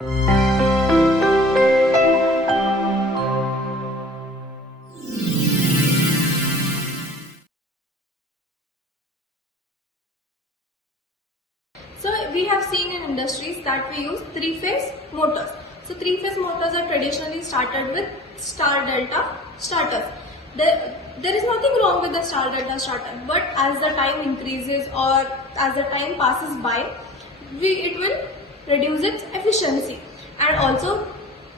So we have seen in industries that we use three-phase motors. So three-phase motors are traditionally started with star delta starters. There is nothing wrong with the star delta starter, but as the time increases or as the time passes by, it will reduce its efficiency, and also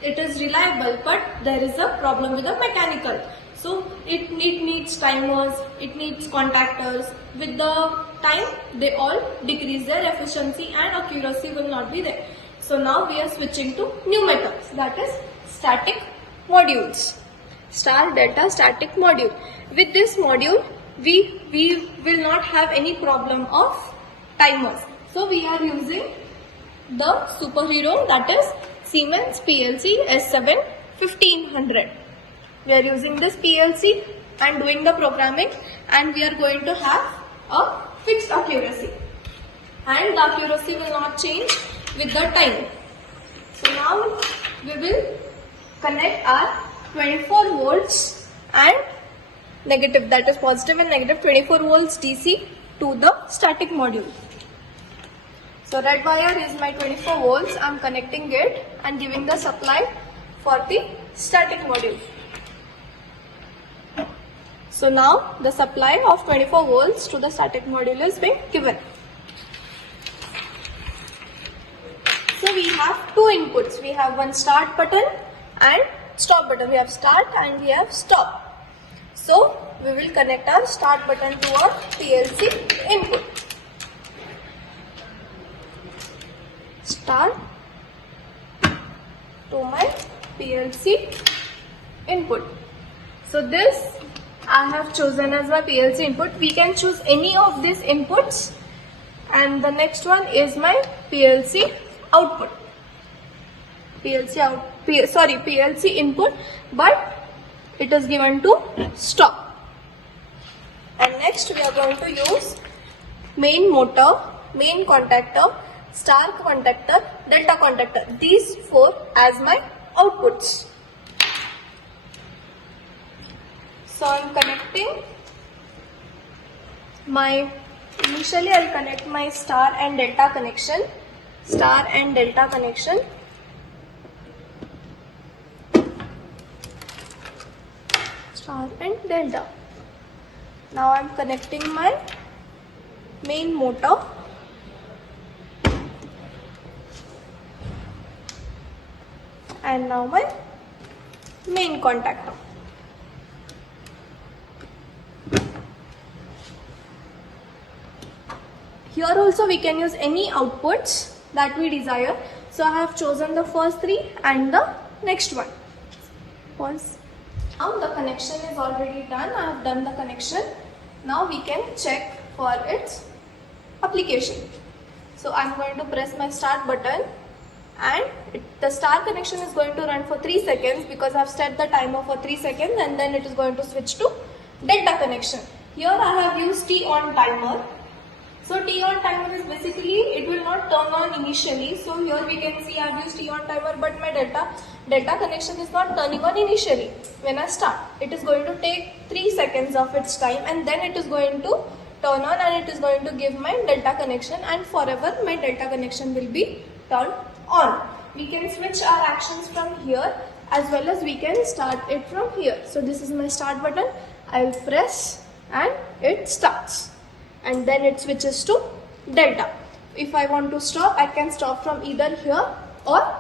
it is reliable, but there is a problem with the mechanical. So it needs timers, it needs contactors. With the time, they all decrease their efficiency and accuracy will not be there. So now we are switching to new methods, that is static modules. Star delta static module. With this module, we will not have any problem of timers. So we are using the superhero, that is Siemens PLC S7 1500. We are using this PLC and doing the programming, and we are going to have a fixed accuracy, and the accuracy will not change with the time. So now we will connect our 24 volts and negative, that is positive and negative 24 volts DC to the static module. So red wire is my 24 volts. I am connecting it and giving the supply for the static module. So now the supply of 24 volts to the static module is being given. So we have two inputs. We have one start button and stop button. We have start and we have stop. So we will connect our start button to our PLC input. Start to my PLC input. So this I have chosen as my PLC input. We can choose any of these inputs, and the next one is my PLC output. PLC input, but it is given to stop. And next we are going to use main motor, main contactor, star contactor, delta contactor. These four as my outputs. So I am connecting initially I will connect my star and delta connection. Star and delta connection. Star and delta. Now I am connecting my main motor. And now my main contactor. Here also we can use any outputs that we desire. So I have chosen the first three and the next one. Pause. Now the connection is already done. I have done the connection. Now we can check for its application. So I am going to press my start button, and the star connection is going to run for 3 seconds because I have set the timer for 3 seconds, and then it is going to switch to delta connection. Here I have used T on timer. So T on timer is basically, it will not turn on initially. So here we can see I have used T on timer, but my delta connection is not turning on initially. When I start, it is going to take 3 seconds of its time, and then it is going to turn on, and it is going to give my delta connection, and forever my delta connection will be turned on. We can switch our actions from here, as well as we can start it from here. So this is my start button. I will press and it starts, and then it switches to delta. If I want to stop, I can stop from either here or